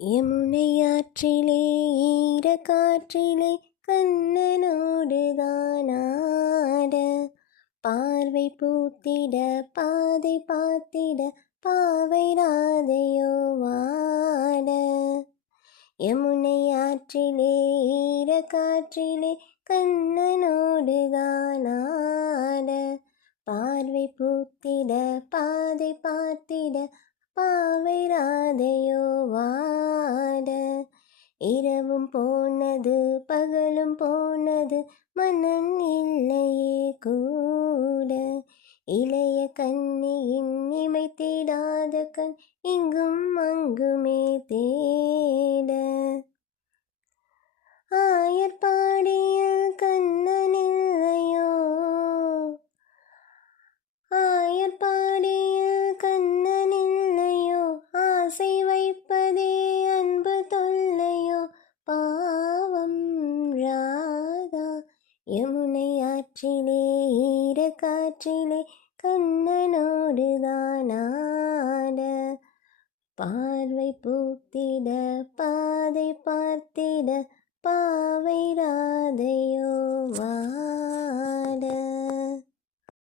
யமுனையாற்றிலே ஈரக்காற்றிலே கண்ணனோடு தானாட, பார்வை பூத்திட பாதை பார்த்திட பாவை ராதையோ வாட. யமுனையாற்றிலே ஈரக்காற்றிலே கண்ணனோடு தானாட, பார்வை பூத்திட பாதை பார்த்திட பாவை ராதையோ வாட. இரவும் போனது பகலும் போனது மன்னன் இல்லையே கூட, இளைய கண்ணியின் இமைத்திடாத கண் இங்கும் அங்குமே தேட. ஆயர்பாடியில் கண்ணன் இல்லையோ, ஆயர்பாடியில் கண்ணன் இல்லையோ, ஆசை வைப்பதே அன்பு தொல்லையோ பாவம் ராதா. யமுனையாற்றிலே ஈரக்காற்றிலே கண்ணனோடு தானாட, பார்வை பூத்திட பாதை பார்த்திட பாவை ராதையோ